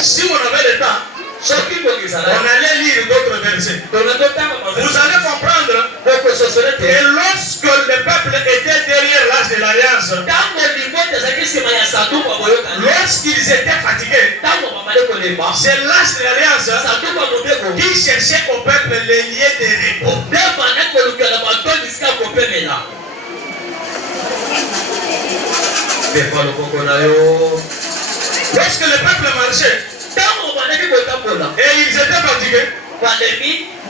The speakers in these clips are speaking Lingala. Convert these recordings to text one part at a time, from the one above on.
Si on avait le temps, on allait lire d'autres versets. Vous allez comprendre que lorsque le peuple était derrière l'âge de l'alliance, lorsqu'ils étaient fatigués, c'est l'âge de l'alliance qui cherchait au peuple les lieux de repos. Lorsque le peuple marchait et ils étaient fatigués,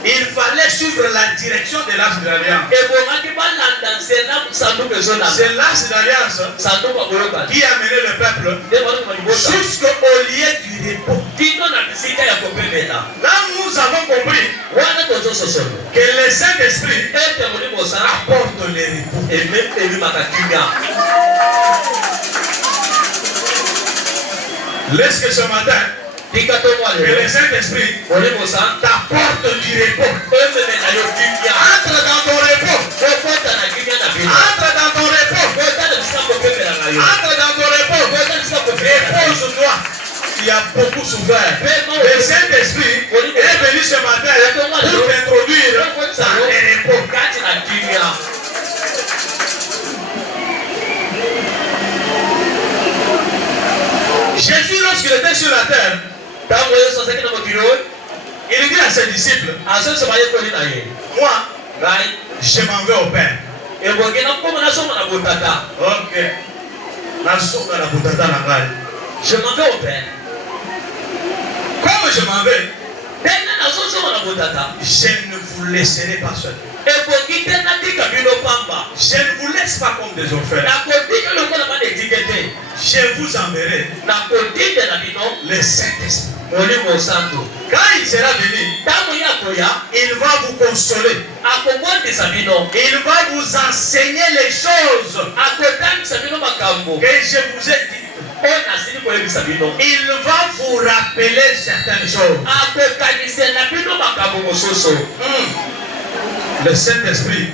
il fallait suivre la direction de l'âge de l'alliance. C'est l'âge de l'alliance qui a mené le peuple jusqu'au lieu du repos. Là, nous avons compris que le Saint-Esprit apporte le repos. Laisse que ce matin, que le Saint-Esprit t'apporte du repos. Entre dans ton repos. Entre dans ton repos. Entre dans ton repos. Repose-toi. Il a beaucoup souffert. Le Saint-Esprit est venu ce matin pour t'introduire dans le repos. Jésus, lorsqu'il était sur la terre, il dit à ses disciples, moi, je m'en vais au Père. Ok. Je m'en vais au Père. Comme je m'en vais, je ne vous laisserai pas seul. Je ne vous laisse pas comme des orphelins. Je vous enverrai le Saint-Esprit. Quand il sera venu, il va vous consoler. Il va vous enseigner les choses que je vous ai dites. Il va vous rappeler certaines choses. Le Saint-Esprit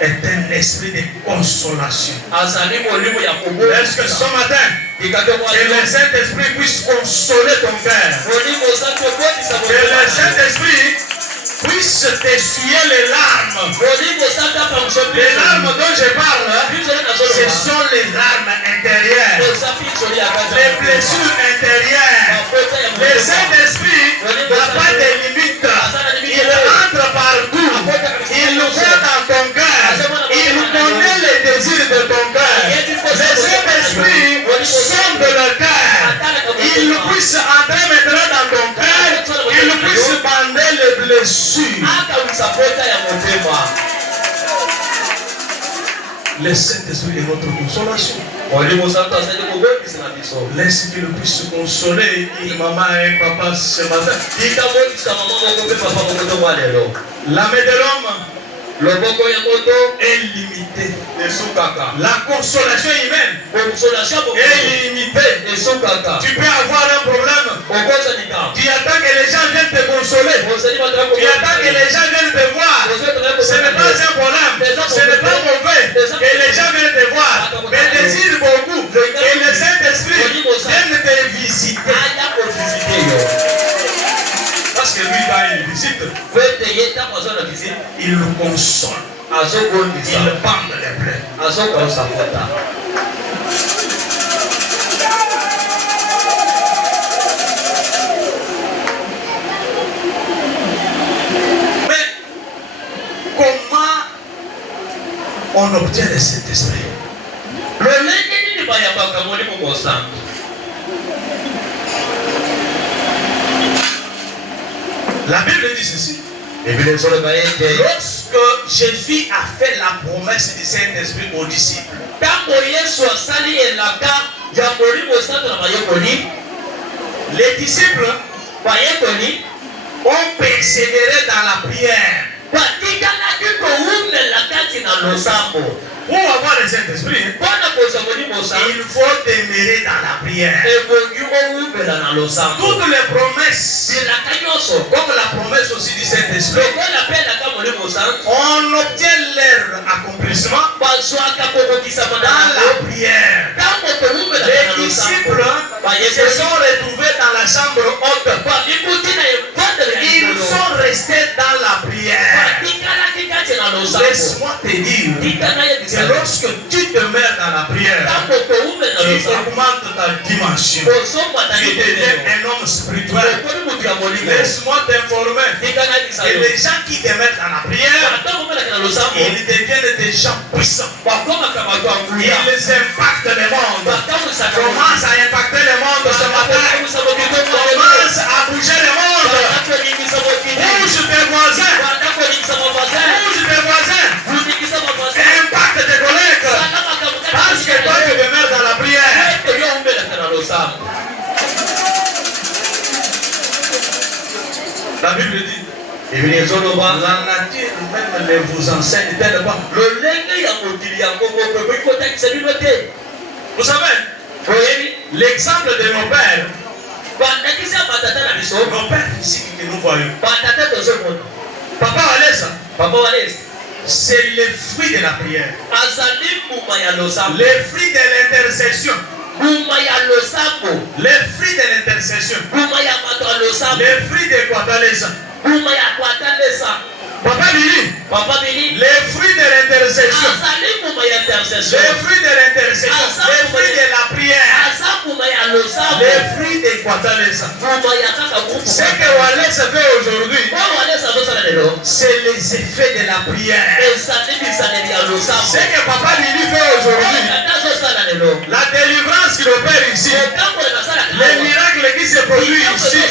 est un esprit de consolation. Est-ce que ce matin, que le Saint-Esprit puisse consoler ton cœur? Que le Saint-Esprit puisse t'essuyer les larmes. Les larmes dont je parle, ce sont les larmes intérieures, les blessures intérieures. Le Saint-Esprit n'a pas de limite. Il entre partout. Il nous voit dans ton cœur. Il connaît les désirs de ton cœur. Le Saint-Esprit sonde le cœur. Il puisse entrer maintenant dans ton cœur. Il puisse bander les blessures. Le Saint-Esprit est notre consolation. Laisse qu'il puisse consoler maman et papa ce matin. La main de l'homme est limitée. La consolation humaine est limitée. Tu peux avoir un problème. Tu attends que les gens viennent te consoler. Tu attends que les gens viennent te voir. Ce n'est pas un problème. Ce n'est pas mauvais que les gens viennent te voir. Mais désire beaucoup que le Saint-Esprit vienne te visiter. Parce que lui, quand il visite, il nous console. Il bande les plaies. Mais comment on obtient le Saint-Esprit? La Bible dit ceci. Lorsque Jésus a fait la promesse du Saint-Esprit aux disciples, les disciples ont persévéré dans la prière. Pour avoir le Saint-Esprit, il faut demeurer dans la prière. Toutes les promesses, comme la promesse aussi du Saint-Esprit, on obtient leur accomplissement dans la prière. Les disciples se sont retrouvés dans la la chambre haute. Ils sont restés dans la prière. Laisse-moi te dire que lorsque tu demeures dans la prière, tu augmentes ta dimension. Tu deviens un homme spirituel. Laisse-moi t'informer que les gens qui demeurent dans la prière, ils deviennent des gens puissants. Ils impactent le monde. Commence à impacter le monde ce matin. Commence à bouger le monde. Bouge tes voisins. Bouge tes voisins. Impacte tes collègues. Parce que toi tu demeures dans la prière. La Bible dit, la nature même ne vous enseigne tellement pas. Vous savez, l'exemple de nos pères, nos pères physiques que nous voyons. Papa Wallace, c'est le fruit de la prière. Le fruit de l'intercession. Le fruit de l'intercession. Le fruit de Kwatalesa. Papa Billy, les fruits de l'intercession, les fruits de l'intercession, les fruits de la prière, les fruits de Kwatalesa. Ce que Wallace fait aujourd'hui, c'est les effets de la prière. Ce que Papa Billy fait aujourd'hui, la délivrance qu'il opère ici, les miracles qui se produisent ici,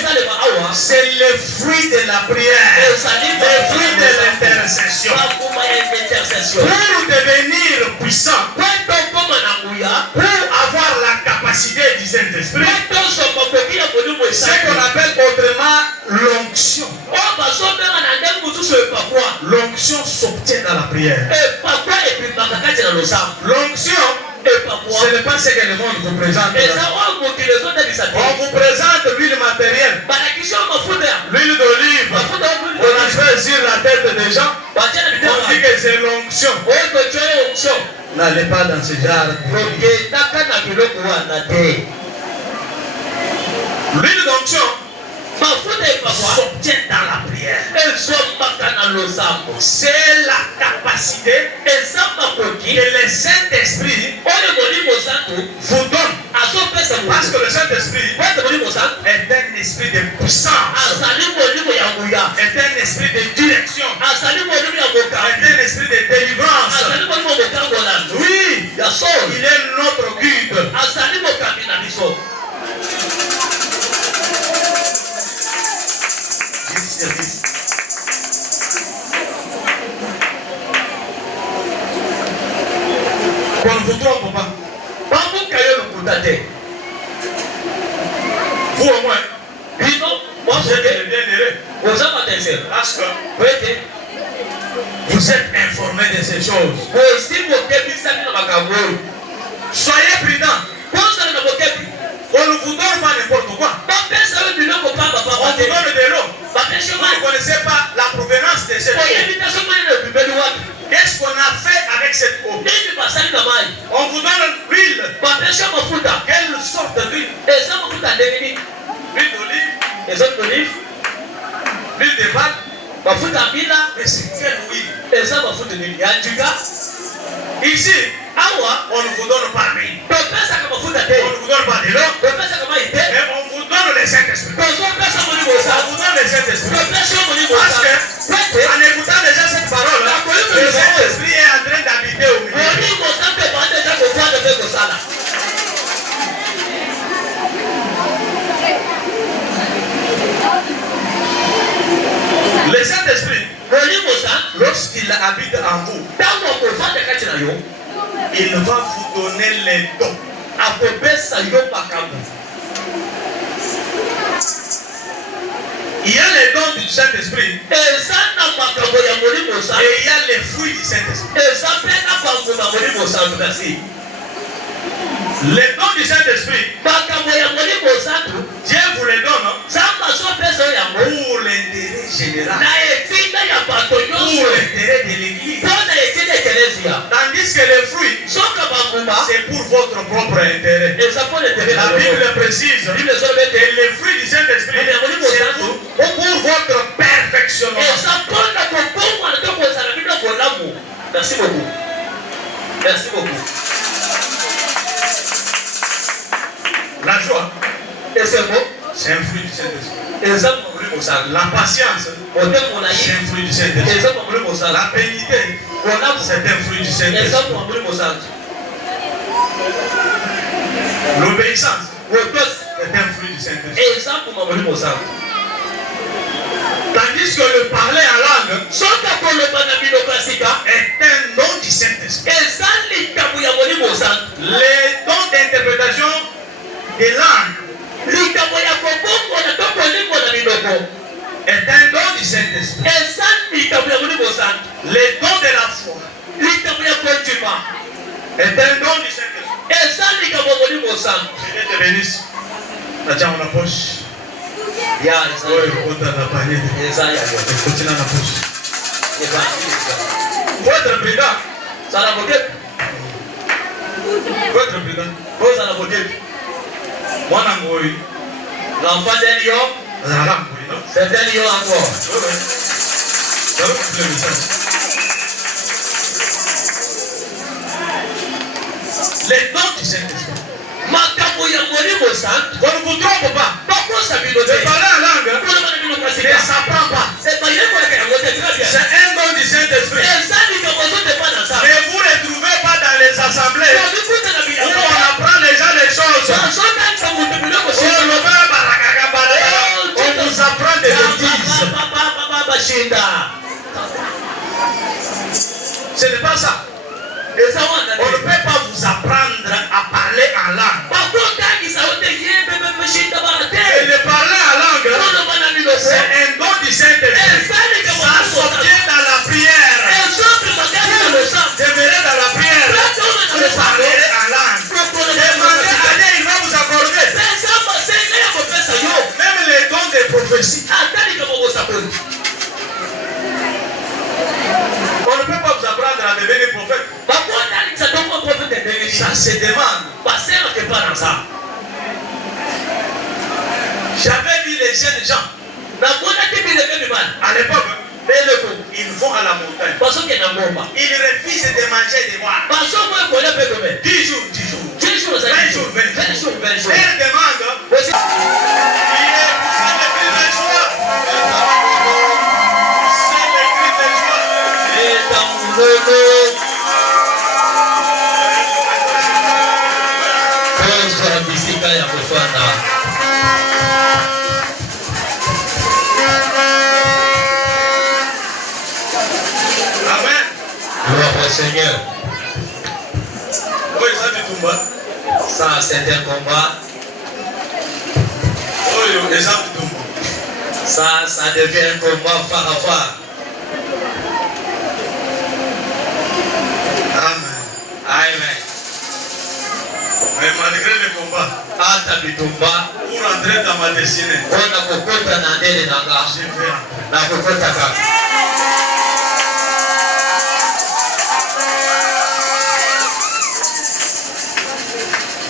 c'est le fruit de la prière, le fruit de l'intercession. Pour devenir puissant, pour avoir la capacité du Saint-Esprit, ce qu'on appelle autrement l'onction. L'onction s'obtient dans la prière. L'onction, ce n'est pas ce que le monde vous présente. On vous présente l'huile matérielle, l'huile d'olive. On a fait sur la tête des gens. On dit que c'est l'onction. N'allez pas dans ce genre. L'huile d'onction s'obtient dans la prière. C'est la capacité que le Saint-Esprit vous donne. Parce que le Saint-Esprit est un esprit de puissance, est un esprit de direction, est un esprit de délivrance. Oui, il est notre guide. Qu'on ne vous trompe pas. Vous au moins, moi je suis bien heureux. Parce que vous êtes informés de ces choses. Soyez prudents. On ne vous donne pas n'importe quoi. On vous donne de l'eau. Vous ne connaissez pas la provenance de cette eau. Qu'est-ce qu'on a fait avec cette eau? On vous donne l'huile. Quelle sorte d'huile? L'huile d'olive, l'huile de palme. Mais c'est quelle huile? Ici, on ne vous donne pas l'huile. On ne vous donne pas de l'eau. Mais on vous donne le Saint-Esprit. On vous donne le Saint-Esprit. Parce que, en écoutant déjà cette parole, le Saint-Esprit est en train d'habiter au milieu. Le Saint-Esprit, lorsqu'il habite en vous, il va vous donner les dons. Il y a les dons du Saint-Esprit et il y a les fruits du Saint-Esprit. Les dons du Saint-Esprit, Dieu vous les donne pour l'intérêt général, pour l'intérêt de l'Église. Tandis que les fruits, c'est pour votre propre intérêt. La Bible précise que les fruits du Saint-Esprit, c'est pour votre perfectionnement. Merci beaucoup. Merci beaucoup. La joie, et c'est bon, c'est un fruit du Saint-Esprit. La patience, c'est un fruit du Saint-Esprit. La pénité, c'est un fruit du Saint-Esprit. L'obéissance, c'est un fruit du Saint-Esprit. Tandis que le parler en langue est un don du Saint-Esprit. Les dons d'interprétation des langues est un don du Saint-Esprit. Les dons de la foi est un don du Saint-Esprit. Je te bénisse. La tiens dans la poche. Oui, on t'a la panier. Continue dans la poche. Faut être prudent. Ça la voté. Faut être prudent. Faut ça la voté. Moi, oui. L'enfant d'un lion, c'est un lion encore. Les dons du Saint-Esprit. On ne vous trompe pas. De parler en langue ne s'apprend pas. C'est un don du Saint-Esprit. Mais vous ne trouvez pas dans les assemblées où on apprend les gens les choses. On vous apprend des bêtises. Ce n'est pas ça. On ne peut pas vous apprendre à parler en langue. Et le parler en langue, c'est un don du Saint-Esprit. Ça s'obtient dans la prière. Demeurez dans la prière. Vous parlerez en langue. Demandez à Dieu, il va vous accorder. Même les dons de prophétie. On ne peut pas vous apprendre à devenir prophète. Ça se demande. J'avais vu les jeunes gens. À l'époque, ils vont à la montagne. Ils refusent de manger des mois. 10 jours. 20 jours. Ils demandent. Il est poussé le cri de joie. C'est le cri de joie. Amen. Gloire au Seigneur. Oui, ça du combat. Ça, c'est un combat. Oui, exemple du combat. Ça devient un combat phare à phare. Amen. Amen. Mais malgré le combat, pour entrer dans ma destinée, je vais entrer.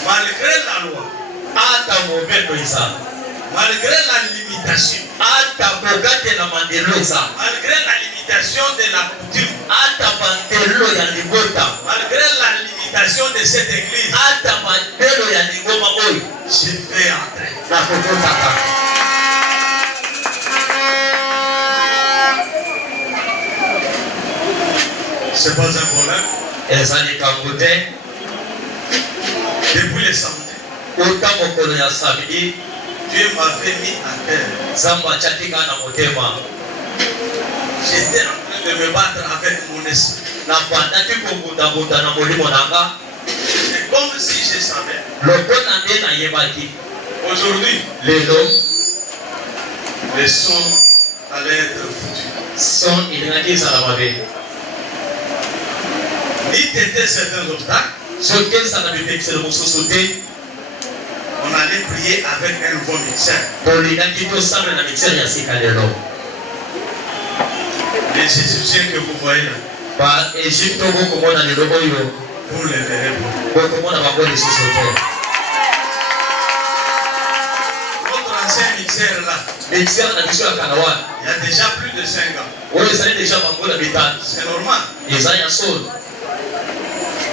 Malgré la loi, malgré la limitation, malgré la limitation de la coutume, malgré la limitation de cette église, je vais entrer. C'est pas un problème. Depuis le samedi, Dieu m'avait mis à terre. J'étais en train de me battre avec mon esprit. C'est comme si je savais. Aujourd'hui, les sons allaient être foutus. Ni t'étais certains obstacles. On allait prier avec un nouveau mixeur. Les Égyptiens que vous voyez là, vous les verrez pas. Notre ancien mixeur mixeur là. Il y a déjà plus de 5 ans. C'est normal.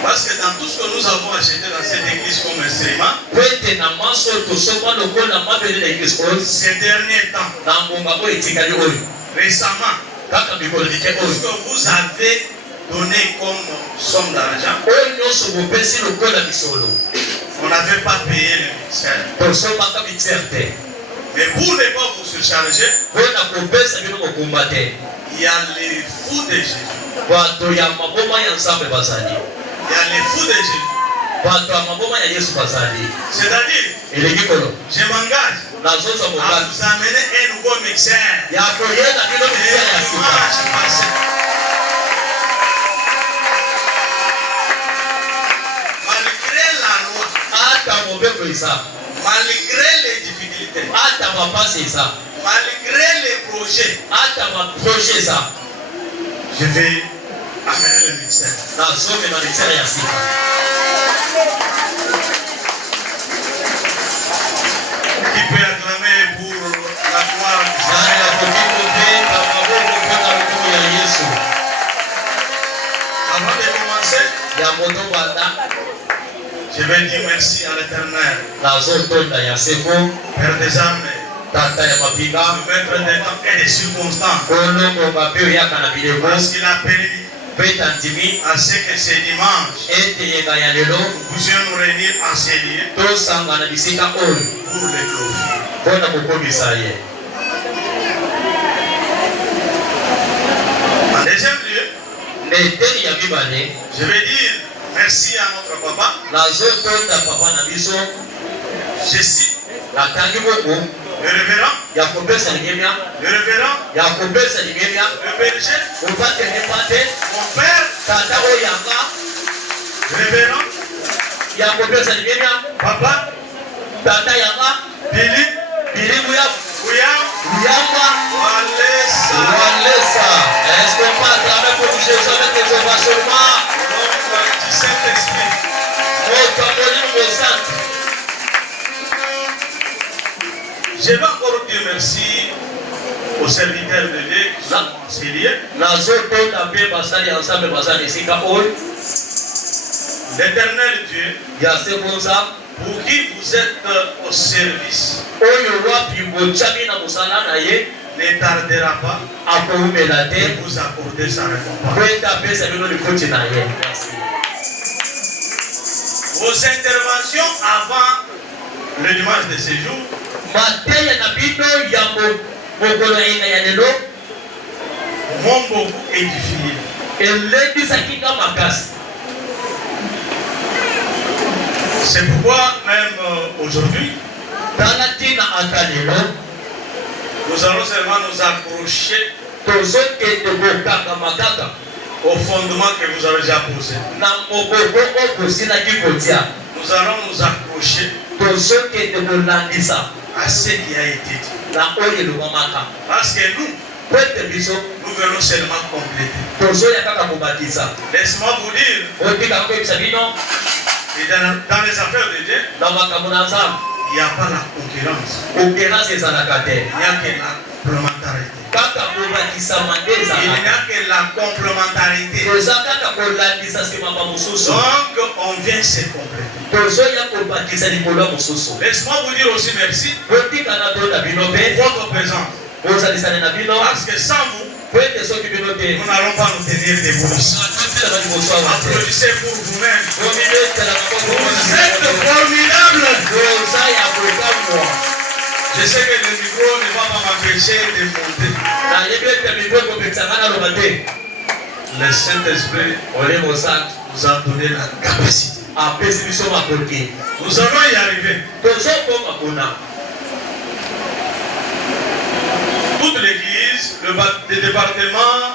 Parce que dans tout ce que nous avons acheté dans cette église comme instrument, ces derniers temps, récemment, ce que vous avez donné comme somme d'argent, on n'avait pas payé le mixeur. Mais pour ne pas vous surcharger, il y a les fous de Jésus. Il y a les fous de Jésus. C'est-à-dire, je m'engage à vous amener un nouveau mixeur. Malgré la loi, malgré les difficultés, malgré les projets, je vais amener le mixeur. Qui peut acclamer pour la gloire de Jésus. Avant de commencer, je vais dire merci à l'Éternel, Père des armées, maître des temps et des circonstances, parce qu'il a permis à ce que ce dimanche nous puissions nous réunir en ces lieux pour le glorifier. En deuxième lieu, je vais dire merci à notre papa. Je cite le révérend, le berger, mon père, révérend, papa, Billy, Walesa. Est-ce qu'on peut acclamer pour Jésus avec les ovations? Du Saint-Esprit. Je vais encore dire merci aux serviteurs de Dieu qui sont en ces lieux. L'éternel Dieu, pour qui vous êtes au service, ne tardera pas de vous accorder sa récompense. Vos interventions avant le dimanche de ce jour m'ont beaucoup édifié. C'est pourquoi même aujourd'hui, nous allons seulement nous accrocher au fondement que vous avez déjà posé. Nous allons nous accrocher à ce qui a été dit. Parce que nous venons seulement compléter. Laisse-moi vous dire, et dans les affaires de Dieu, il n'y a pas la concurrence. Il n'y a que la complémentarité. Il n'y a que la complémentarité. Donc, on vient se compléter. Laisse-moi vous dire aussi merci pour votre présence. Parce que sans vous, nous n'allons pas nous tenir debout. Applaudissez pour vous-même. Vous êtes formidables. Je sais que le micro ne va pas m'empêcher de monter. Le Saint-Esprit nous a donné la capacité. Nous allons y arriver. Toute l'église, le département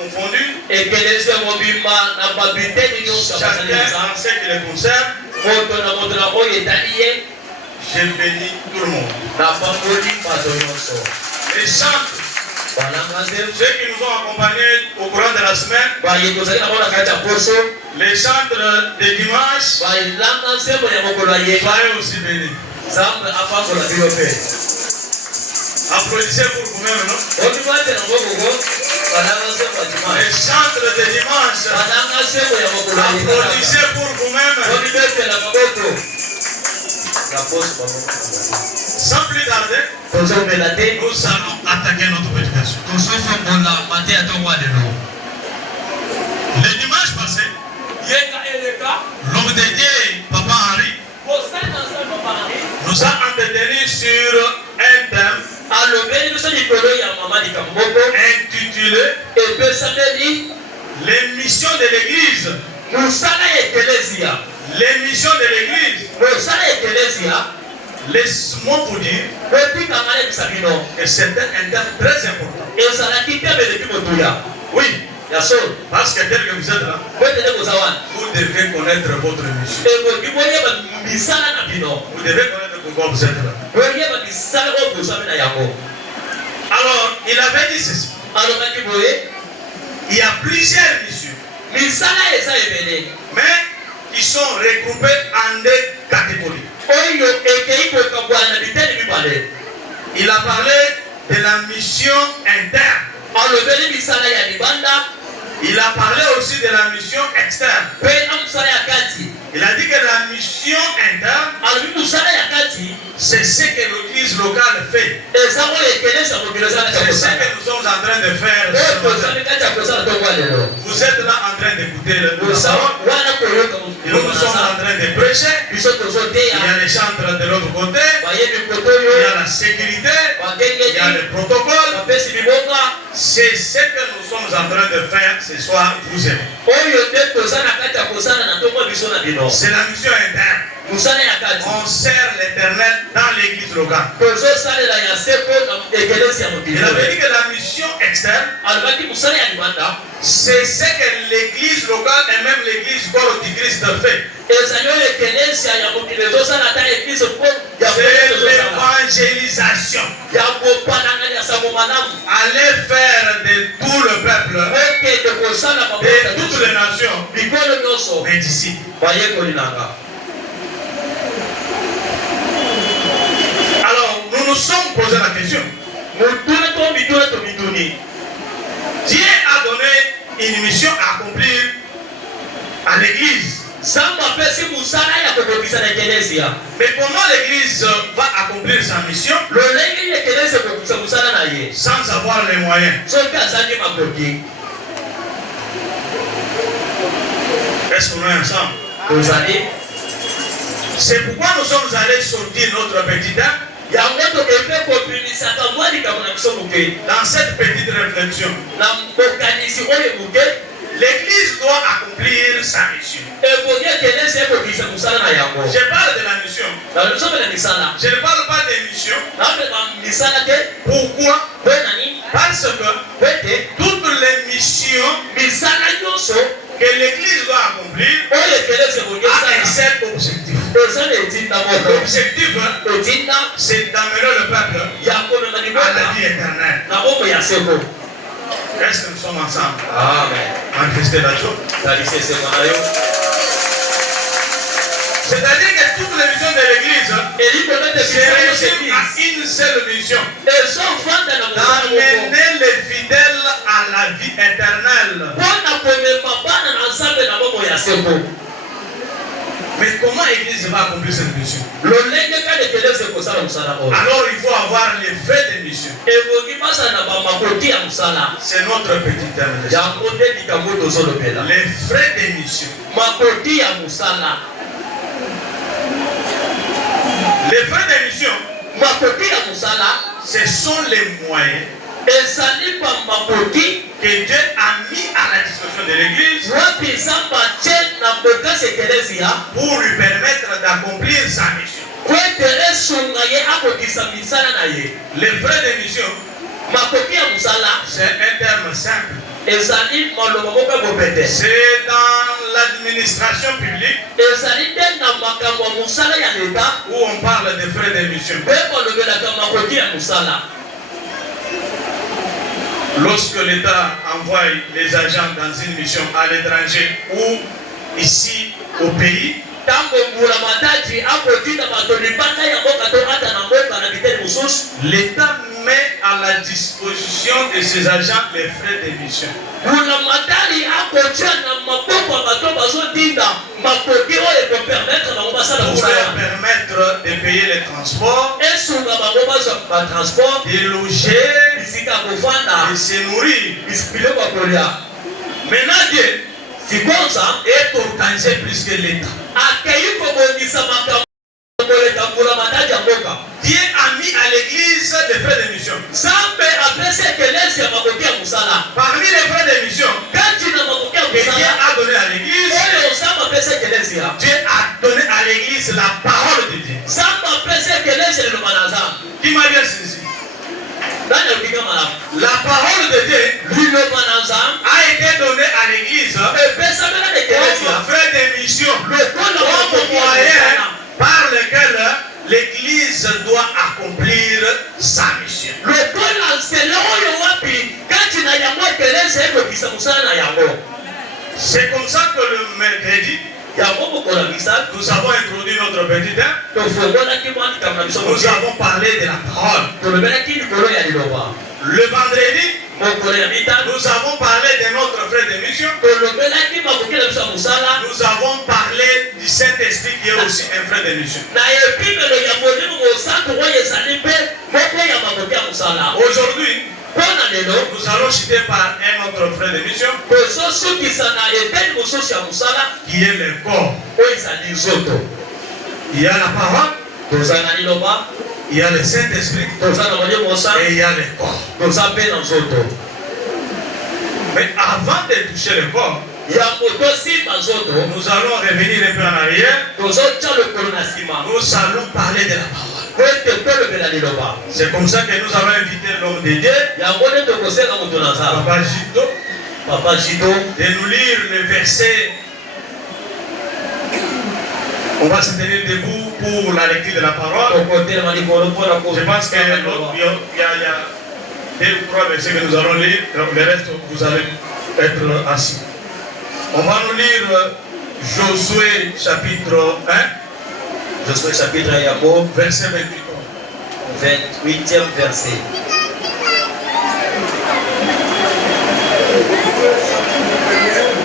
confondu, et que les hommes chacun en ce qui les concerne, je bénis tout le monde. Les chantres, ceux qui nous ont accompagnés au courant de la semaine, les chantres de dimanche, soyez aussi bénis. Applaudissez pour vous-même, non? Les chantres de dimanche. Applaudissez pour vous-même. Sans plus tarder, nous allons attaquer notre prédication. Le dimanche passé, l'homme de Dieu, Papa Henri, nous a entretenu sur un thème intitulé les missions de l'Église. Les missions de l'Église. Laisse-moi vous dire que c'est un thème très important. Oui, parce que tel que vous êtes là, vous devez connaître votre mission. Vous devez connaître pourquoi vous êtes là. Alors, il avait dit ceci. Il y a plusieurs missions, mais qui sont regroupées en des catégories. Il a parlé de la mission interne. Il a parlé aussi de la mission externe. Il a dit que la mission interne, c'est ce que l'église locale fait. C'est ce que nous sommes en train de faire. Vous êtes là en train d'écouter le parole. Nous sommes en train de prêcher. Il y a les chantres de l'autre côté. Il y a la sécurité. Il y a le protocole. C'est ce que nous sommes en train de faire ce soir. Vous aimez. C'est la mission interne. On sert l'Éternel dans l'église locale. Il avait dit que la mission externe, c'est ce que l'église locale et même l'église corps du Christ fait. C'est l'évangélisation. Aller faire de tout le peuple, de toutes les nations, des disciples. Alors, nous nous sommes posé la question. Dieu a donné une mission à accomplir à l'église. Mais comment l'église va accomplir sa mission sans avoir les moyens? Est-ce qu'on est ensemble? C'est pourquoi nous sommes allés sortir notre petit âme dans cette petite réflexion. L'église doit accomplir sa mission. Je parle de la mission. Je ne parle pas des missions. Pourquoi? Parce que toutes les missions que l'église doit accomplir a un seul objectif. L'objectif, c'est d'amener le peuple à la vie éternelle. Est-ce que nous sommes ensemble? Amen. Manifester la joie. C'est-à-dire que toutes les missions de l'église se résument à une seule mission. D'amener les fidèles à la vie éternelle. Mais comment l'église va accomplir cette mission? Alors il faut avoir les faits de mission. C'est notre petit thème. Les frais de mission. Les frais de mission, ce sont les moyens que Dieu a mis à la disposition de l'église pour lui permettre d'accomplir sa mission. Les frais de mission, c'est un terme simple. C'est dans l'administration publique où on parle de frais de mission. Lorsque l'État envoie les agents dans une mission à l'étranger ou ici au pays, l'État met à la disposition de ses agents les frais d'émission. Pour leur permettre de payer les transports, de loger, de se nourrir. Maintenant, Dieu est organisé plus que l'État. Dieu a mis à l'église des frais d'émission. Parmi les frais d'émission que Dieu a donné à l'église, Dieu a donné à l'église la parole de Dieu. Qui m'a bien saisi? La parole de Dieu a été donnée à l'église comme frais d'émission, comme moyen par lequel l'église doit accomplir sa mission. C'est comme ça que le mercredi, nous avons introduit notre petit thème. Nous avons parlé de la parole. Le vendredi, nous avons parlé de notre frère d'émission. Nous avons parlé du Saint-Esprit qui est aussi un frère d'émission. Aujourd'hui, nous allons citer par un autre frère d'émission qui est le corps. Il y a la parole, il y a le Saint-Esprit et il y a le corps. Mais avant de toucher le corps, nous allons revenir un peu en arrière. Nous allons parler de la parole. C'est comme ça que nous allons inviter l'homme de Dieu, Papa Jito, de nous lire le verset. On va se tenir debout pour la lecture de la parole. Je pense qu'il y a 2 ou 3 versets que nous allons lire. Le reste, vous allez être assis. On va nous lire Josué chapitre 1. Josué chapitre 1, verset 28. 28e verset.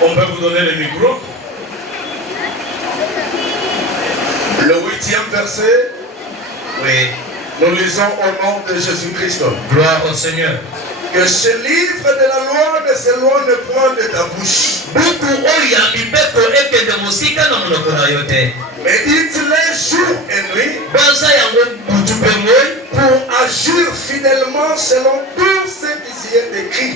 On peut vous donner le micro. Le 8e verset. Oui. Nous lisons au nom de Jésus-Christ. Gloire au Seigneur. Que ce livre de la loi ne s'éloigne point de ta bouche. Médite-les jour et nuit pour agir fidèlement selon tout ce qui s'y est écrit.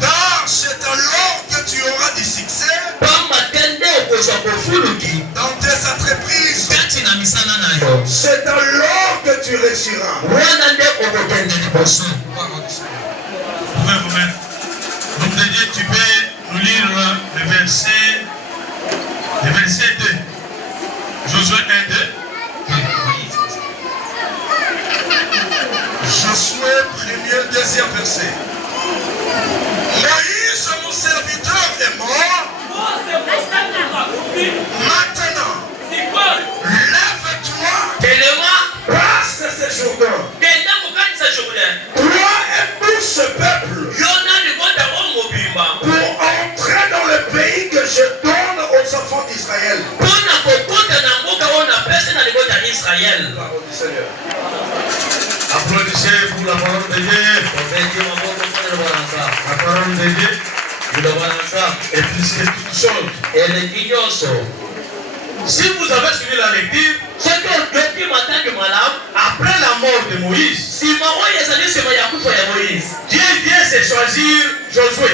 Car c'est alors que tu auras du succès dans tes entreprises. C'est alors que tu réussiras. Vous pouvez vous mettre. Donc Dieu, tu peux nous lire le verset 2. Josué 1, 2. Josué 1er, 2e verset. Moïse, mon serviteur, est mort. Maintenant, lève-toi, passe ce Jourdain. Toi et tout ce peuple, pour entrer dans le pays que je donne aux enfants d'Israël. Parole du Seigneur. Applaudissez pour la parole de Dieu. La parole de Dieu est plus que toute chose. Si vous avez suivi la lecture, après la mort de Moïse, Dieu vient se choisir Josué.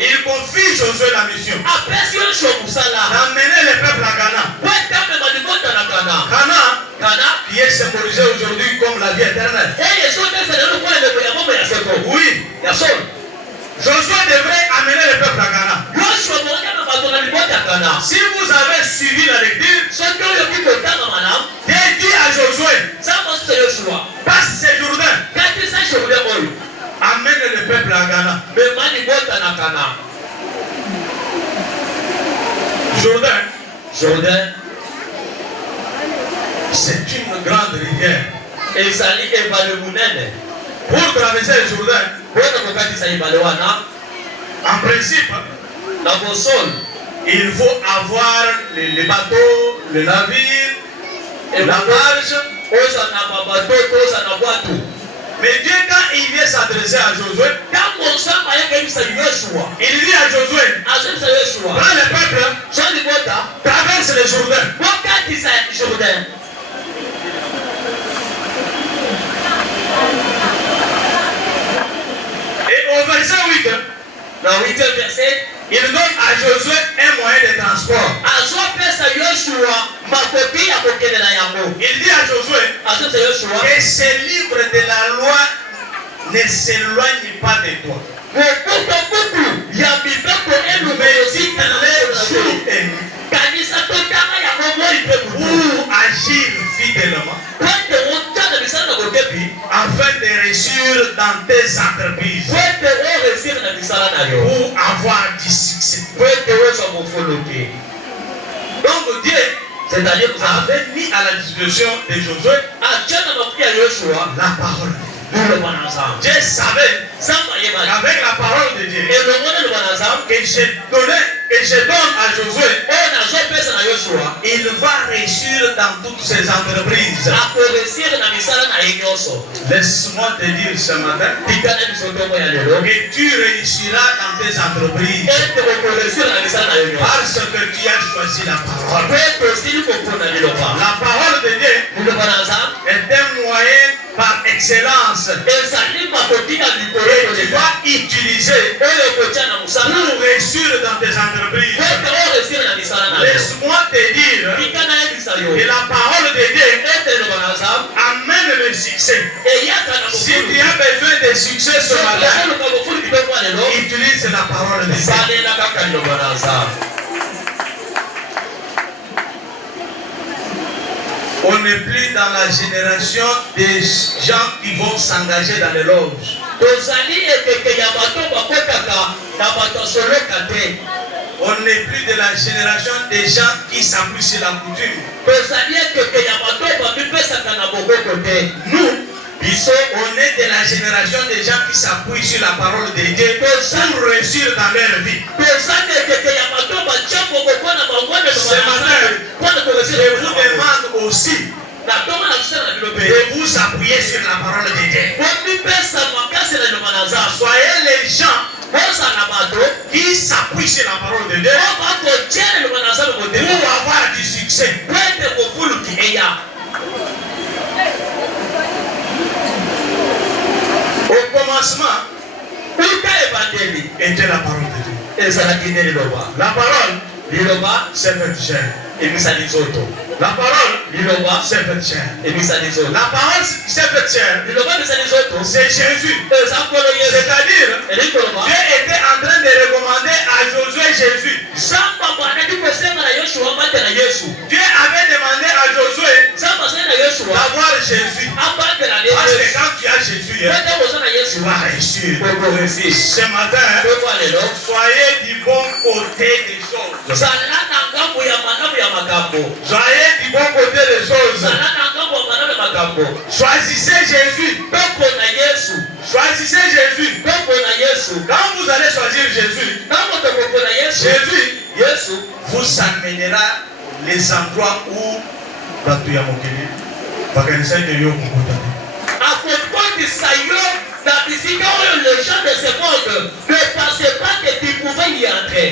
Il confie Josué la mission d'amener le peuple à Cana, qui est symbolisé aujourd'hui comme la vie éternelle. Oui, Josué devrait amener le peuple à Cana. Si vous avez suivi la lecture, Dieu dit à Josué, passe ce Jourdain, amène le peuple à Cana. Jourdain C'est une grande rivière. Pour traverser le Jourdain, en principe, il faut avoir les bateaux, le navire, la barge. Mais Dieu, quand il vient s'adresser à Josué, il dit à Josué, prends le peuple, traverse le Jourdain. Et au verset 8, dans 8e verset, il donne à Josué un moyen de transport. Il dit à Josué que ce livre de la loi ne s'éloigne pas de toi. Mais dites-les jour et nuit pour agir fidèlement afin de réussir dans tes entreprises, pour avoir du succès. Donc Dieu, c'est-à-dire que vous avez mis à la disposition de Josué la parole. Dieu savait avec la parole de Dieu que je donne à Josué, il va réussir dans toutes ses entreprises. Laisse-moi te dire ce matin que tu réussiras dans tes entreprises parce que tu as choisi la parole. La parole de Dieu est un moyen par excellence que tu vas utiliser pour réussir dans tes entreprises. Laisse-moi te dire que la parole de Dieu amène le succès. Si tu as besoin de succès ce matin, utilise la parole de Dieu. On n'est plus dans la génération des gens qui vont s'engager dans les loges. On n'est plus de la génération des gens qui s'appuient sur la coutume. Nous, on est de la génération des gens qui s'appuient sur la parole de Dieu pour réussir dans leur vie. Ce matin, je vous demande aussi de vous appuyer sur la parole de Dieu. Soyez les gens qui s'appuient sur la parole de Dieu pour avoir du succès. Au commencement, était la parole de Dieu. La parole, c'est fait chair. La parole, c'est fait chair. La parole, c'est fait chair. C'est Jésus. C'est-à-dire, Dieu était en train de recommander à Josué Jésus. Dieu avait demandé à Josué d'avoir Jésus. Parce que quand tu as Jésus, tu vas réussir. Ce matin, soyez du bon côté des choses. Soyez du bon côté des choses. Choisissez Jésus. Choisissez Jésus. Quand vous allez choisir Jésus, Jésus vous amènera les endroits où les gens de ce monde ne pensaient pas que tu pouvais y entrer.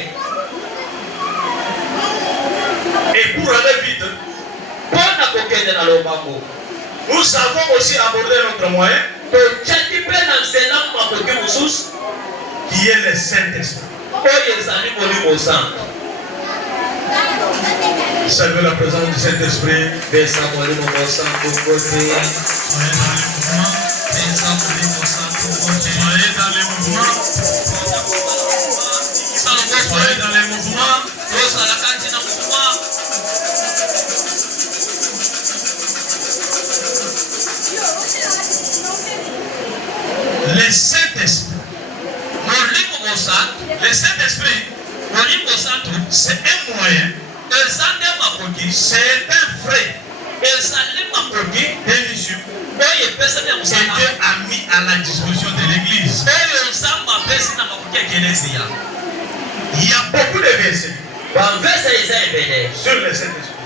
Et pour aller vite, nous savons aussi aborder notre moyen qui est le Saint-Esprit. Saluez la présence du Saint-Esprit. Soyez dans les mouvements. Soyez dans les mouvements. Le Saint-Esprit. Le Saint-Esprit, c'est un moyen. C'est un vrai Des missions que Dieu a mis à la disposition de l'église. Il y a beaucoup de versets sur les Saint-Esprit.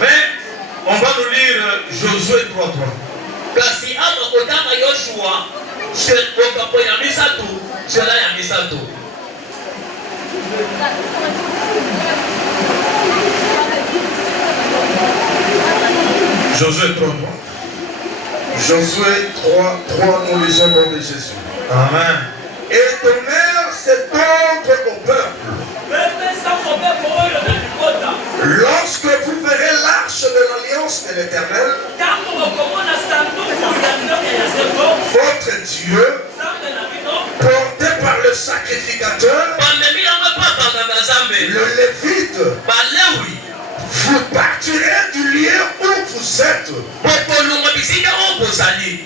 Mais on va nous lire Josué 3:3. Josué 3:3. Josué 3:3, nous lisons le nom de Jésus. Amen. Et donnèrent cet ordre au peuple. Lorsque vous verrez l'arche de l'alliance de l'Éternel, votre Dieu, porté par le sacrificateur, le Lévite, vous partirez du lieu où vous êtes.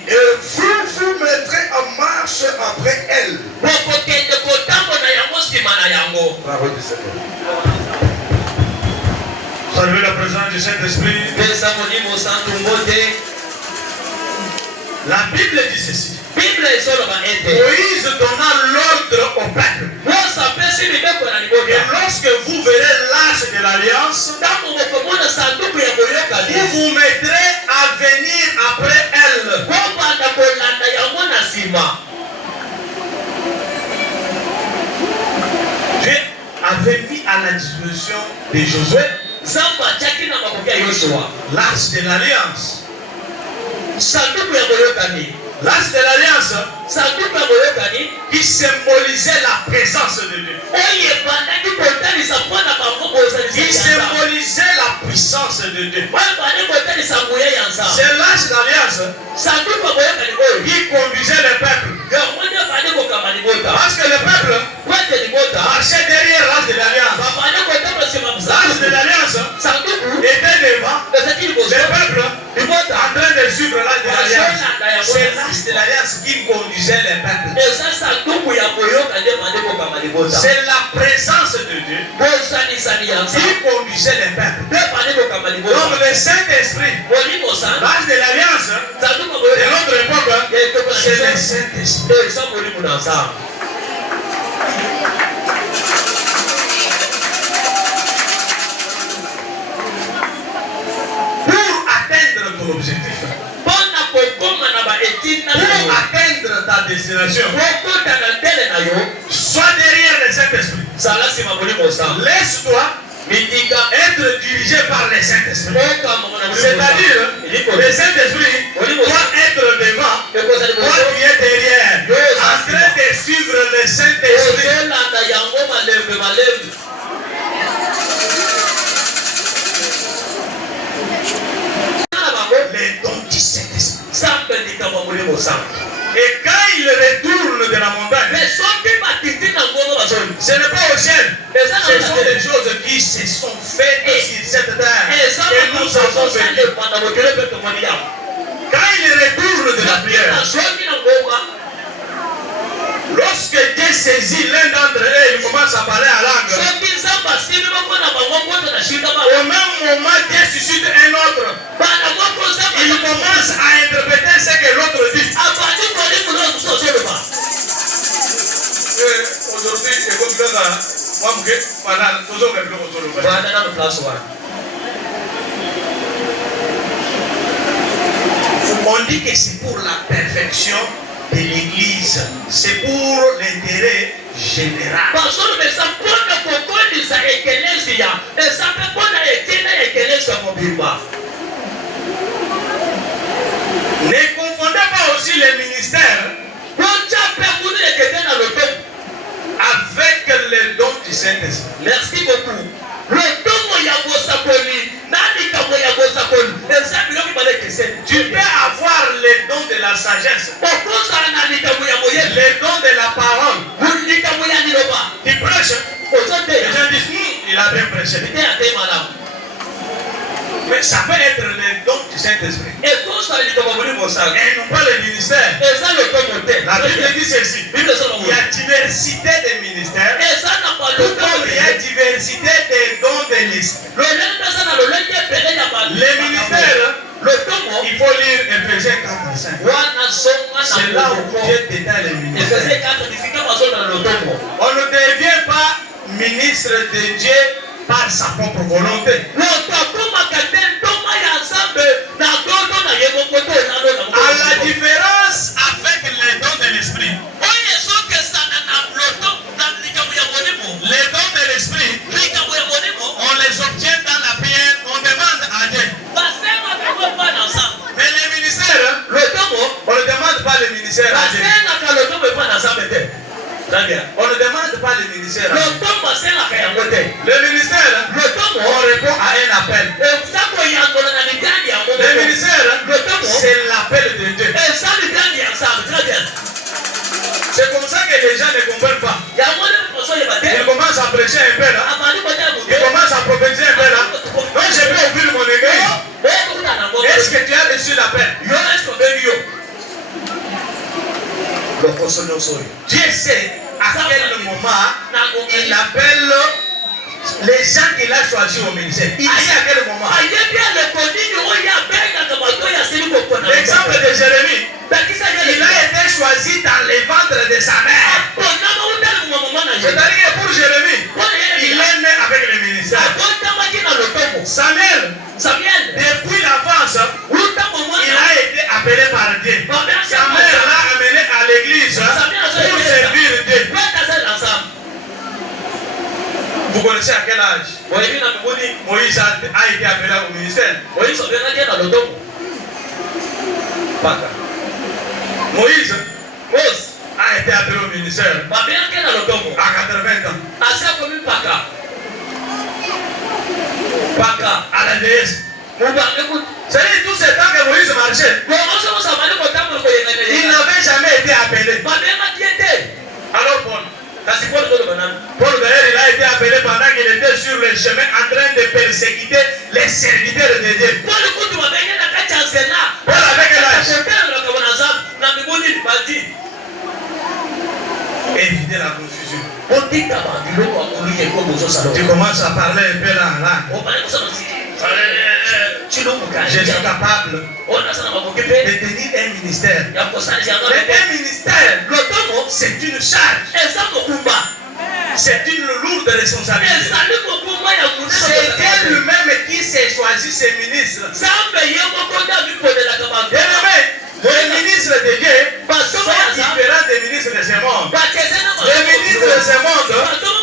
Et vous vous mettrez en marche après elle. Parole du Seigneur. Saluez la présence du Saint-Esprit. La Bible dit ceci. Moïse donna l'ordre au peuple. Et lorsque vous verrez l'arche de l'alliance, vous vous mettrez à venir après elle. Dieu avait mis à la disposition de Josué l'arche de l'alliance. L'arche de l'alliance qui symbolisait la présence de Dieu. Qui symbolisait la puissance de Dieu. C'est l'arche d'alliance qui conduisait le peuple. Parce que le peuple marchait derrière l'arche de l'alliance. L'arche de l'alliance était devant. Le peuple en train de suivre l'arche de l'alliance. C'est l'arche de l'alliance qui conduisait le peuple. C'est la présence de Dieu qui conduisait le peuple. Donc le Saint-Esprit, l'arche de l'alliance de notre époque, c'est le Saint-Esprit. Pour atteindre ton objectif, pour atteindre ta destination, sois derrière le Saint-Esprit. Laisse-toi être dirigé par le Saint-Esprit. C'est-à-dire, le Saint-Esprit doit être devant, toi tu es derrière, en train de suivre le Saint-Esprit. Les dons du Saint-Esprit. Et quand il retourne de la montagne, ce n'est pas au ciel, ce sont des choses qui se sont faites sur cette terre. Et nous avons vécu. Quand il retourne de la prière, lorsque Dieu saisit l'un d'entre eux, il commence à parler à langue. Au même moment, Dieu suscite un autre. Il commence à interpréter ce que l'autre dit. Aujourd'hui, on dit que c'est pour la perfection de l'Église, c'est pour l'intérêt général. Ne confondez pas aussi les ministères avec les dons du Saint-Esprit. Merci beaucoup. Tu peux avoir les dons de la sagesse, les dons de la parole. Tu prêches, les gens disent, il a bien prêché. Mais ça peut être les dons du Saint-Esprit. Et non pas le ministère. La Bible dit ceci. Il y a diversité de ministères. Tout comme il y a diversité des dons de l'Esprit. Les ministères, il faut lire Éphésiens 4 à 5. C'est là où Dieu détaille les ministères. On ne devient pas ministre de Dieu par sa propre volonté. À la différence avec les dons de l'esprit. Les dons de l'esprit, on les obtient dans la prière, on demande à Dieu. Mais les ministères, on ne demande pas les ministères à Dieu. On ne demande pas les ministères à Dieu. Le ministère, on répond à un appel. Le ministère, c'est l'appel de Dieu. C'est comme ça que les gens ne comprennent pas. Ils commencent à prêcher un peu là. Ils commencent à prophétiser un peu là. Donc je peux ouvrir mon église. Est-ce que tu as reçu l'appel? Dieu sait à quel moment il appelle les gens qu'il a choisis au ministère. Il sait à quel moment. L'exemple de Jérémie. Il a été choisi dans les ventres de sa mère. C'est-à-dire que pour Jérémie, il est né avec le ministère. Samuel, depuis l'enfance, il a été appelé par Dieu. Sa mère l'a amené à l'église pour servir Dieu. Vous connaissez à quel âge Moïse a été appelé au ministère? Moïse a été appelé au ministère à 80 ans. À la vieillesse. C'est-à-dire tout ce temps que Moïse marchait, il n'avait jamais été appelé. Alors Paul d'ailleurs, il a été appelé pendant qu'il était sur le chemin en train de persécuter les serviteurs de Dieu. Paul avec l'âge. Éviter la confusion. Tu commences à parler un peu là. Je suis capable de tenir un ministère. Mais un ministère, c'est une charge. C'est une lourde responsabilité. C'est Dieu lui-même qui s'est choisi ses ministres. Les ministres de Dieu sont différents des ministres de ce monde. Les ministres de ce monde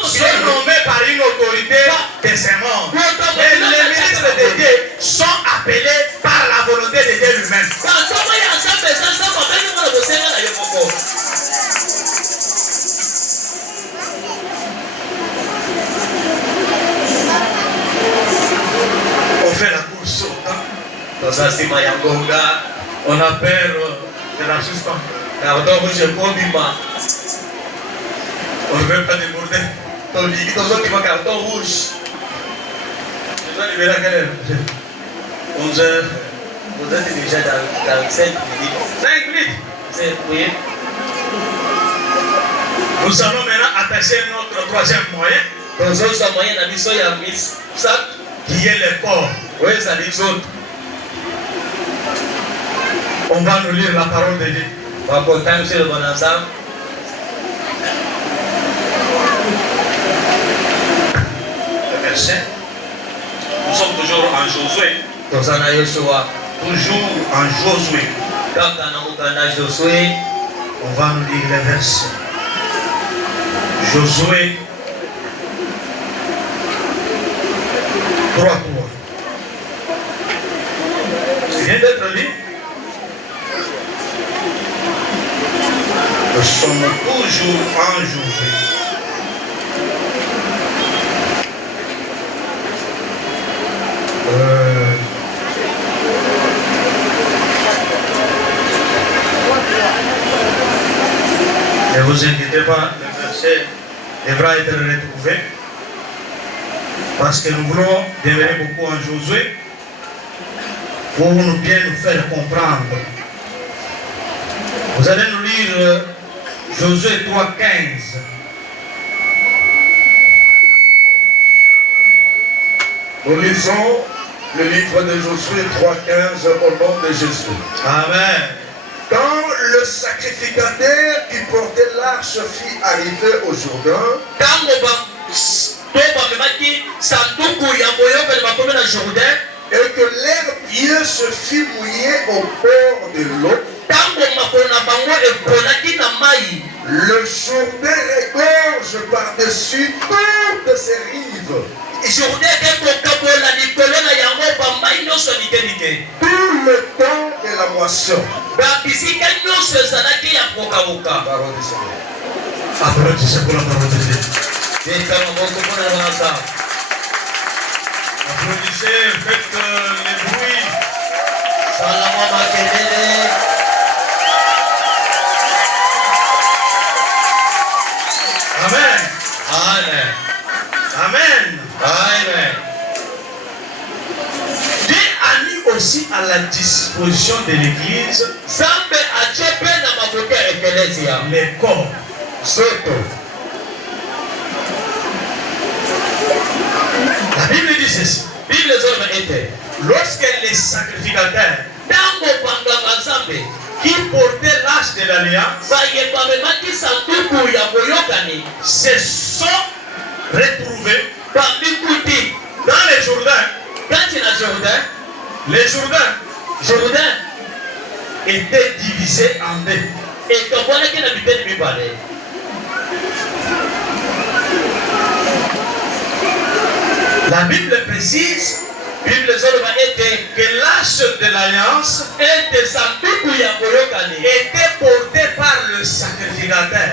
sont nommés par une autorité de ce monde. Et les ministres de Dieu sont appelés par la volonté de Dieu lui-même. On fait la course au temps. On a peur de la suspens. On ne veut pas déborder. Je dois libérer à quelle heure? 11 heures. Vous êtes déjà dans 5 minutes. 5 minutes. Oui. Nous allons maintenant attacher notre troisième moyen. Qui est le corps. Oui, ça dit autres. On va nous lire la parole de Dieu. On va compter sur le bon ensemble. Le verset. Nous sommes toujours en Josué. Toujours en Josué. On va nous lire les versets. Josué 3:3. Il vient d'être lu. Nous sommes toujours en Josué. Ne vous inquiétez pas, le verset devra être retrouvé. Parce que nous voulons demeurer beaucoup en Josué pour bien nous faire comprendre. Vous allez nous lire Josué 3:15. Nous lisons Le livre de Josué 3,15 au nom de Jésus. Amen. Quand le sacrificateur qui portait l'arche fit arriver au Jourdain, et que leurs pieds se fit mouiller au bord de l'eau, le Jourdain regorge par-dessus toutes ses rives. Tout le temps de la moisson. Applaudissez pour la parole de Dieu. Applaudissez, faites les bruits. Amen. Amen. Amen. Amen. Dieu a mis aussi à la disposition de l'Église les corps. La Bible dit ceci. Lorsque les sacrificateurs qui portaient l'arche de l'alliance se sont retrouvés dans les Jourdains, les Jourdains étaient divisés en deux. La Bible précise que l'arche de l'alliance était portée par le sacrificateur.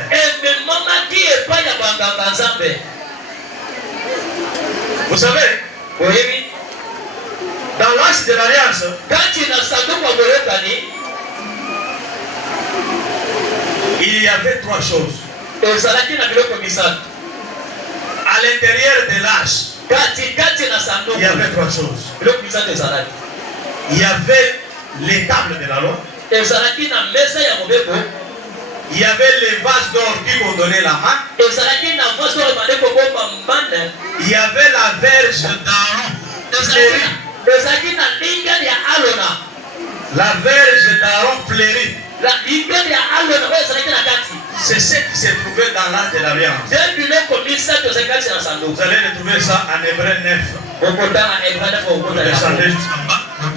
Vous savez, dans l'arche de l'alliance, il y avait trois choses. À l'intérieur de l'arche, il y avait trois choses. Il y avait les tables de la loi. Il y avait les vases d'or qui vont donner la main. Il y avait la verge d'Aaron. La verge d'Aaron fleurie. C'est ce qui s'est trouvé dans l'arche de l'alliance. Vous allez retrouver ça en Hébreu 9. Vous descendez jusqu'en bas. Vous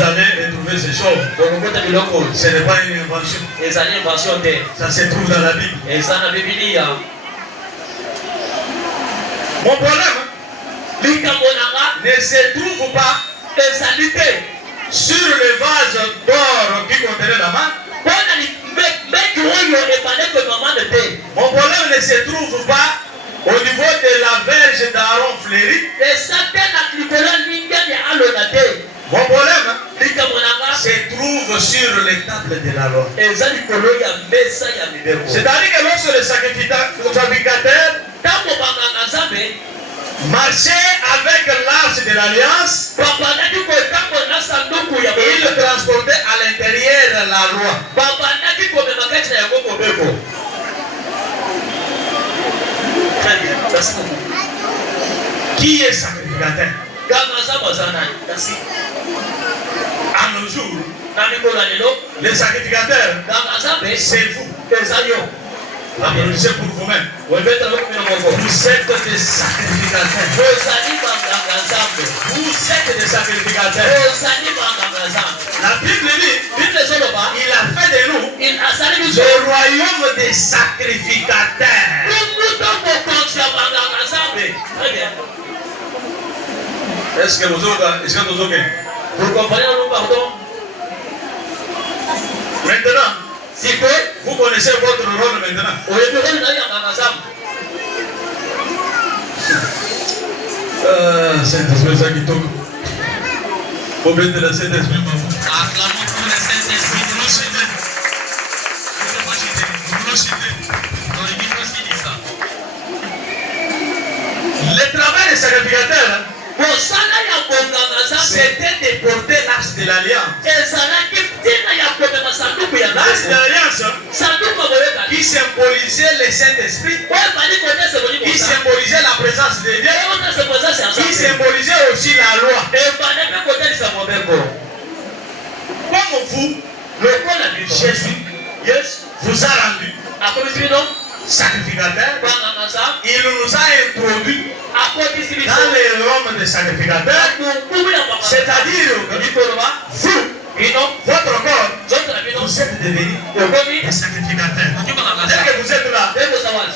allez retrouver ces choses. Ce n'est pas une invention. Ça se trouve dans la Bible. Mon problème ne se trouve pas sur le vase d'or qui contenait la main. Mon problème ne se trouve pas au niveau de la verge d'Aaron fleurie. Mon problème se trouve sur les tables de la loi. C'est-à-dire que lorsque le sacrificateur marchait avec l'arche de l'alliance, il transportait à l'intérieur la loi. Très bien. Qui est sacrificateur? À nos jours, les sacrificateurs, c'est vous. Applaudissez pour vous-même. Vous êtes des sacrificateurs. Vous êtes des sacrificateurs. La Bible dit, il a fait de nous le royaume des sacrificateurs. Est-ce que vous avez? Vous comprenez le pardon? Maintenant, vous connaissez votre rôle maintenant. Saint-Esprit, ça qui tombe. Au bien de la Saint-Esprit. Acclamons pour le Saint-Esprit. Le travail des sacrificateurs, c'était de porter l'arche de l'alliance. L'arche de l'alliance qui symbolisait le Saint-Esprit, qui symbolisait la présence de Dieu, qui symbolisait aussi la loi. vous, Jésus, vous a rendu sacrificateur. Il nous a introduit dans les roms des sacrificateurs. C'est-à-dire que vous, votre corps, vous êtes devenu un sacrificateur. Dès que vous êtes là,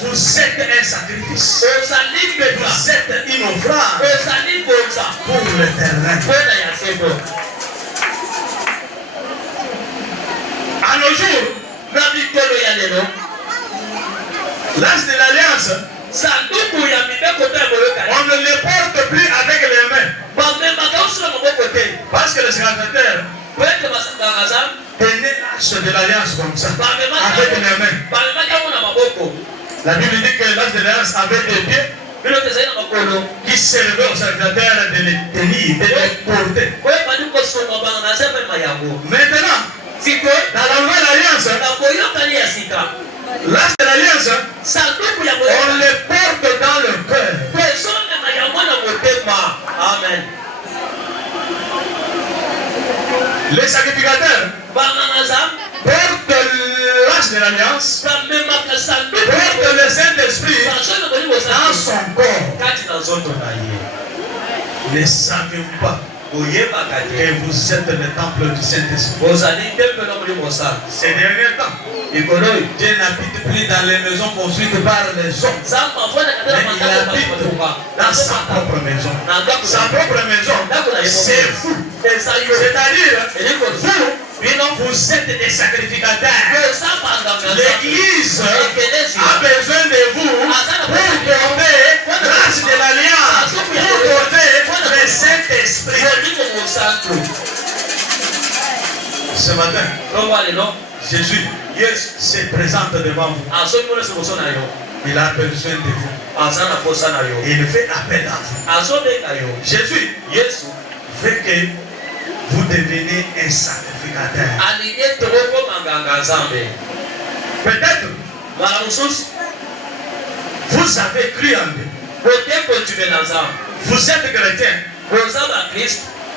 vous êtes un sacrifice. Vous êtes une offrande pour l'Éternel. À nos jours, l'âge de l'alliance, on ne les porte plus avec les mains. Parce que le sacrificateur tenait l'âge de l'alliance comme ça, avec les mains. La Bible dit que l'âge de l'alliance avait des pieds qui servaient au sacrificateur de les tenir, de les porter. Maintenant, dans la nouvelle alliance, l'âge de l'alliance, on les porte dans le cœur. Amen. Les sacrificateurs portent l'âge de l'alliance, portent le Saint-Esprit dans son corps. Ne savez-vous pas que vous êtes le temple du Saint-Esprit? Ces derniers temps, Dieu n'habite plus dans les maisons construites par les hommes, mais il habite dans sa propre maison. Sa propre maison, c'est vous. C'est-à-dire, vous êtes des sacrificateurs. L'Église a besoin de vous pour porter l'âge de l'alliance, pour porter le Saint-Esprit. Ce matin, Jésus se présente devant vous. Il a besoin de vous. Il fait appel à vous. Jésus veut que vous deveniez un sacrificateur. Peut-être vous avez cru en Dieu. Vous êtes chrétien,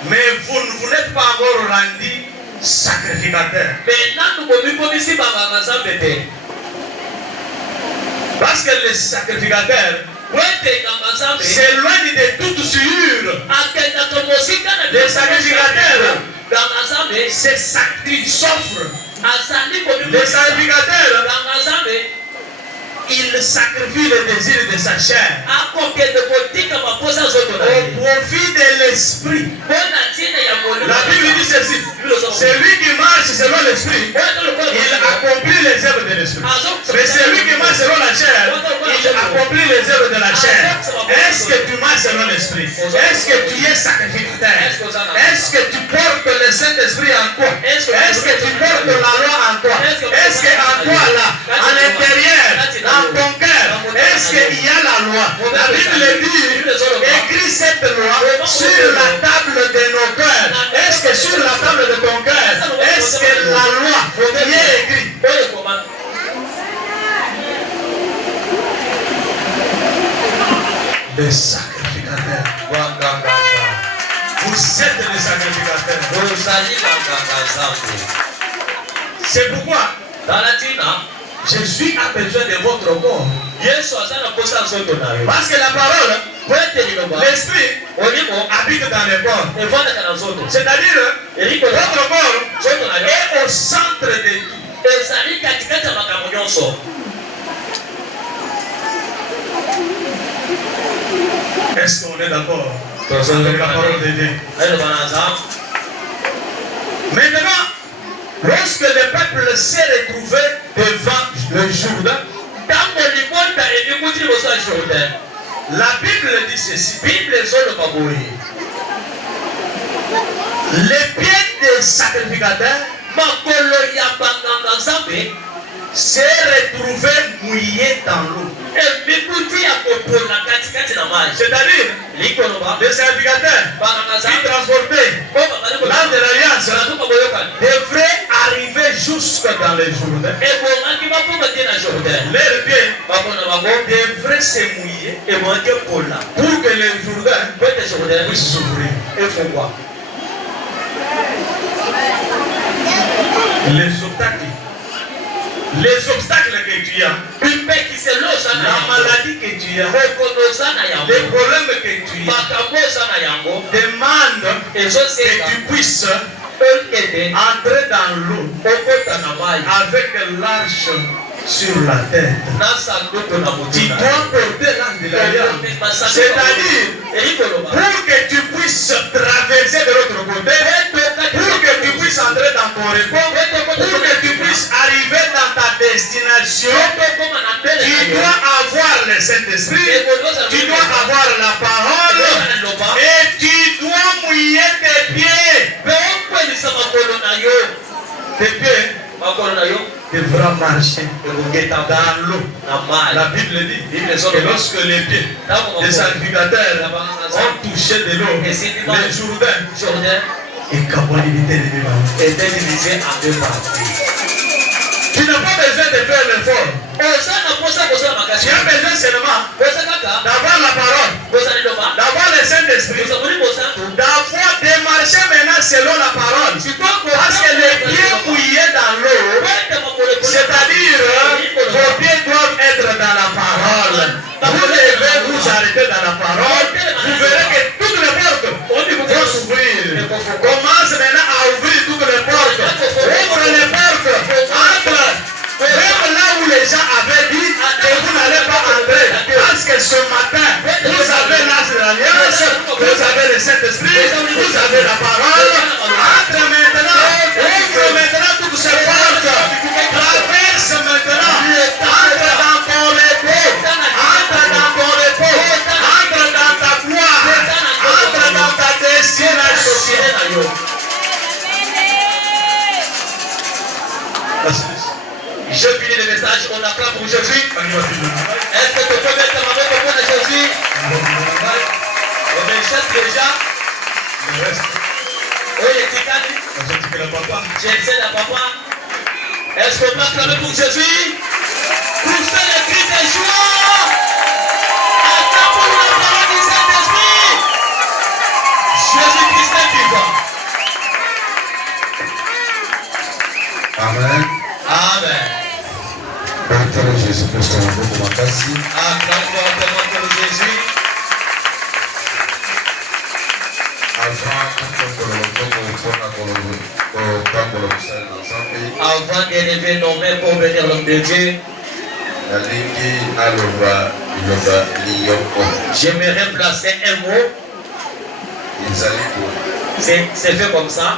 mais vous n'êtes pas encore rendu sacrificateur. Parce que les sacrificateurs s'éloignent de toute souillure. Les sacrificateurs se sacrifient, s'offrent. Les sacrificateurs, il sacrifie le désir de sa chair au profit de l'esprit. La Bible dit ceci: celui qui marche selon l'esprit, il accomplit les œuvres de l'esprit. Mais celui qui marche selon la chair, il accomplit les œuvres de la chair. Est-ce que tu marches selon l'esprit? Est-ce que tu es sacrificateur? Est-ce que tu portes le Saint-Esprit en toi? Est-ce que tu portes la loi en toi? Est-ce qu'en toi là, à l'intérieur, dans ton cœur, est-ce qu'il y a la loi? La Bible dit: écris cette loi sur la table de nos cœurs. Est-ce que sur la table de ton cœur, est-ce que la loi y est écrite? Les sacrificateurs. Vous êtes des sacrificateurs. C'est pourquoi Jésus a besoin de votre corps. Parce que la parole, l'esprit, habite dans le corps. C'est-à-dire, votre corps est au centre de tout. Est-ce qu'on est d'accord avec la parole de Dieu? Maintenant, lorsque le peuple s'est retrouvé devant le Jourdain, la Bible dit ceci: les pieds des sacrificateurs s'est retrouvé mouillé dans l'eau. C'est-à-dire, les sacrificateurs qui transportaient l'âme de l'alliance devraient arriver jusque dans les Jourdain. Leurs pieds devraient se mouiller pour que les Jourdain puissent s'ouvrir. Les obstacles que tu as, la maladie que tu as, les problèmes que tu as, demandent que tu puisses entrer dans l'eau avec l'arche sur la tête. Tu dois porter l'arche de l'alliance. C'est-à-dire, pour que tu puisses traverser de l'autre côté, pour que tu puisses entrer dans ton repos, pour que tu puisses arriver dans ta destination, tu dois avoir le Saint-Esprit, tu dois avoir la parole et tu dois mouiller tes pieds. Tes pieds devra marcher dans l'eau. La Bible dit que lorsque les pieds des sacrificateurs ont touché de l'eau, le Jourdain est capable d'été divisé en deux parties. Tu n'as pas besoin de faire l'effort. Tu as besoin seulement d'avoir la parole, d'avoir le Saint-Esprit, d'avoir de marcher maintenant selon la parole. Parce que les pieds mouillés dans l'eau, c'est-à-dire vos pieds doivent être dans la parole. Vous devez vous arrêter dans la parole. Vous verrez que toutes les portes vont s'ouvrir. Commence maintenant à ouvrir toutes les portes. Ouvre les portes. Entre. Même là où les gens avaient dit que vous n'allez pas entrer. Parce que ce matin, vous avez l'âge de l'alliance, vous avez le Saint-Esprit, vous avez la parole. Entre maintenant. Ouvre maintenant toutes ces portes. Traverse maintenant. Entre dans ton repos. Entre dans ton repos. Entre dans ta gloire. Entre dans ta destination. Je finis le message, on acclame pour Jésus. Est-ce que tu peux mettre ta main au point de Jésus? On est chasse déjà. Oui, c'est calme. J'ai la papa. Est-ce qu'on peut acclamer pour Jésus? Pour faire le cri de joie. Acclame pour la parole du Saint-Esprit. Jésus-Christ est vivant. Amen. Amen. Jésus-Christ, acclame fortement pour Jésus. Avant d'élever nos mains pour bénir l'homme de Dieu, j'aimerais placer un mot. C'est fait comme ça.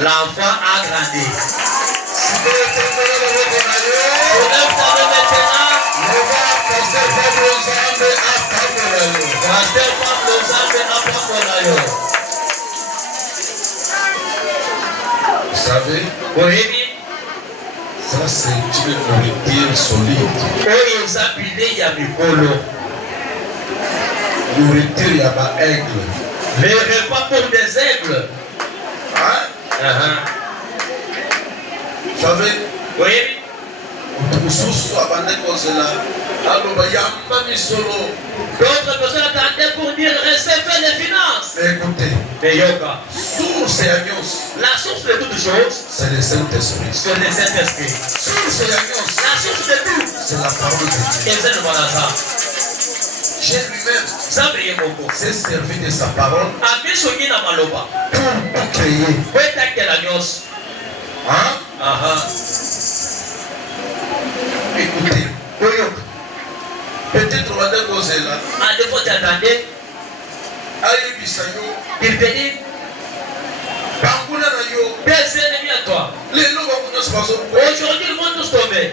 L'enfant a grandi. Vous savez, ça c'est une nourriture solide. Nourriture, il y a pas aigle. Les repas pour des aigles. Hein? Vous savez, d'autres personnes attendaient pour dire recevez les finances. Écoutez, source la source de toutes choses, c'est le Saint-Esprit. C'est le Saint-Esprit. La source de tout, c'est la parole de Dieu. Dieu lui-même s'est servi de sa parole pour tout créer. Hein? Écoutez, peut-être on va dire que c'est là. Il te dit, des ennemis à toi. Aujourd'hui, ils vont tous tomber.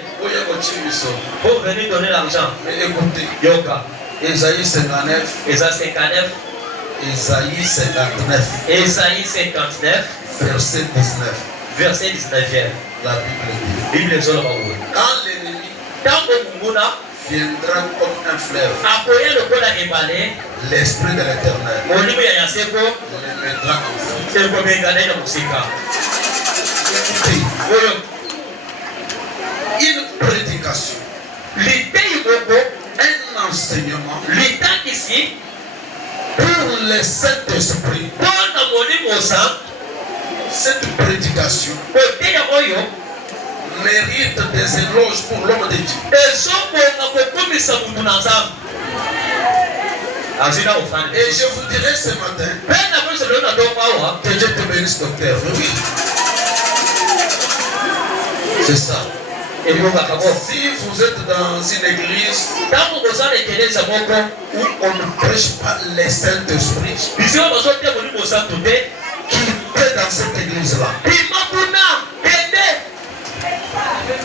Pour venir donner l'argent. Mais écoutez, Yoka. Ésaïe 59. Ésaïe 59. Ésaïe 59. Ésaïe 59. Verset 19. Verset 19. La Bible dit. Quand l'ennemi viendra comme un fleuve, l'esprit de l'Éternel le mettra en feu. Écoutez, une prédication, un enseignement pour le Saint-Esprit, Cette prédication mérite des éloges pour l'homme de Dieu. Et je vous dirai ce matin que Dieu te bénisse, docteur. Oui. C'est ça. Si vous êtes dans une église où on ne prêche pas les Saint-Esprit, quittez dans cette église-là.